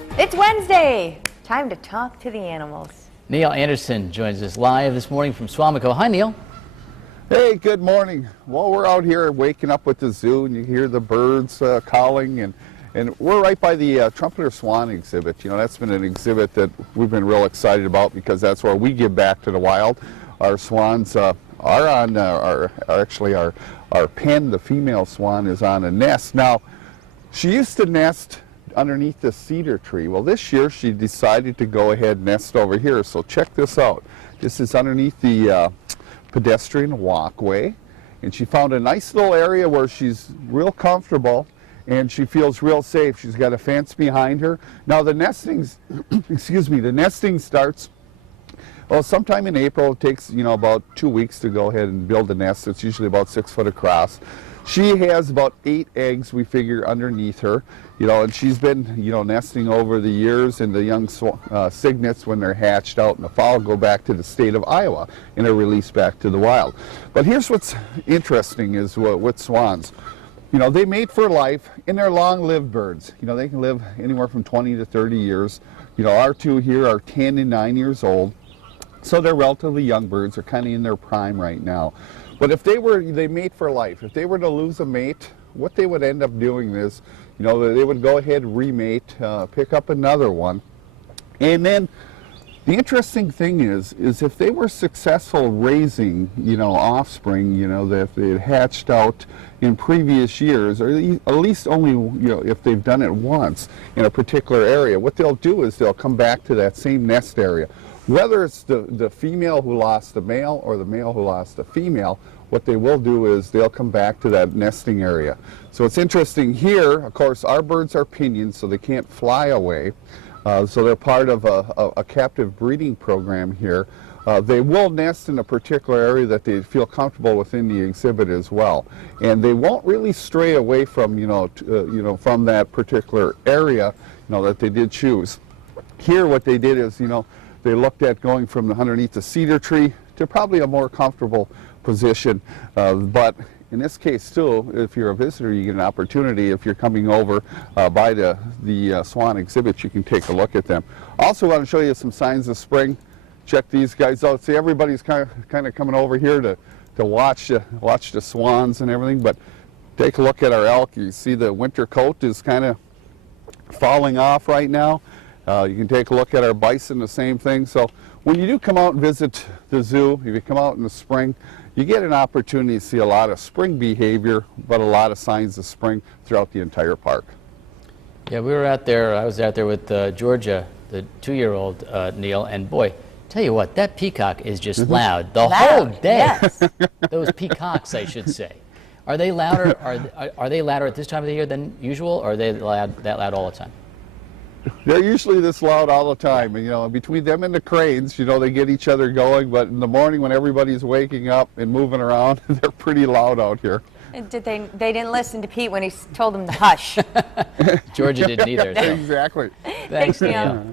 It's Wednesday. Time to talk to the animals. Neil Anderson joins us live this morning from Suamico. Hi, Neil. Hey, good morning. Well, we're out here waking up with the zoo, and you hear the birds calling, and we're right by the trumpeter swan exhibit. You know, that's been an exhibit that we've been real excited about because that's where we give back to the wild. Our swans are on our pen. The female swan is on a nest. Now, she used to nest underneath the cedar tree. Well, this year she decided to go ahead and nest over here. So check this out. This is underneath the pedestrian walkway, and she found a nice little area where she's real comfortable and she feels real safe. She's got a fence behind her. Now the nesting, the nesting starts, well, sometime in April. It takes, you know, about 2 weeks to go ahead and build a nest. It's usually about 6 foot across. She has about 8 eggs, we figure, underneath her, you know, and she's been, you know, nesting over the years, and the young cygnets, when they're hatched out in the fall, go back to the state of Iowa and are released back to the wild. But here's what's interesting is with swans. You know, they mate for life, and they're long-lived birds. You know, they can live anywhere from 20 to 30 years. You know, our two here are 10 and 9 years old, so they're relatively young birds. They're kind of in their prime right now. But if they mate for life. If they were to lose a mate, what they would end up doing is, you know, they would go ahead, remate, pick up another one. And then the interesting thing is if they were successful raising, you know, offspring, you know, that they had hatched out in previous years, or at least only, you know, if they've done it once in a particular area, what they'll do is they'll come back to that same nest area. Whether it's the female who lost the male or the male who lost the female, what they will do is they'll come back to that nesting area. So it's interesting here, of course, our birds are pinioned, so they can't fly away. So they're part of a captive breeding program here. They will nest in a particular area that they feel comfortable within the exhibit as well. And they won't really stray away from, from that particular area, you know, that they did choose. Here what they did is, you know, they looked at going from underneath the cedar tree to probably a more comfortable position. But in this case too, if you're a visitor, you get an opportunity. If you're coming over by the swan exhibit, you can take a look at them. Also want to show you some signs of spring. Check these guys out. See, everybody's kind of coming over here to watch the swans and everything. But take a look at our elk. You see the winter coat is kind of falling off right now. You can take a look at our bison, the same thing. So when you do come out and visit the zoo, if you come out in the spring, you get an opportunity to see a lot of spring behavior, but a lot of signs of spring throughout the entire park. Yeah, we were out there. I was out there with Georgia, the 2-year-old, Neil, and boy, tell you what, that peacock is just loud the whole day. Yes. Those peacocks, I should say. Are they louder? Are they louder at this time of the year than usual, or are they that loud all the time? They're usually this loud all the time, and you know, between them and the cranes, you know, they get each other going. But in the morning, when everybody's waking up and moving around, they're pretty loud out here. They didn't listen to Pete when he told them to hush. Georgia didn't either. So. Exactly. Thanks, Neil. Neil.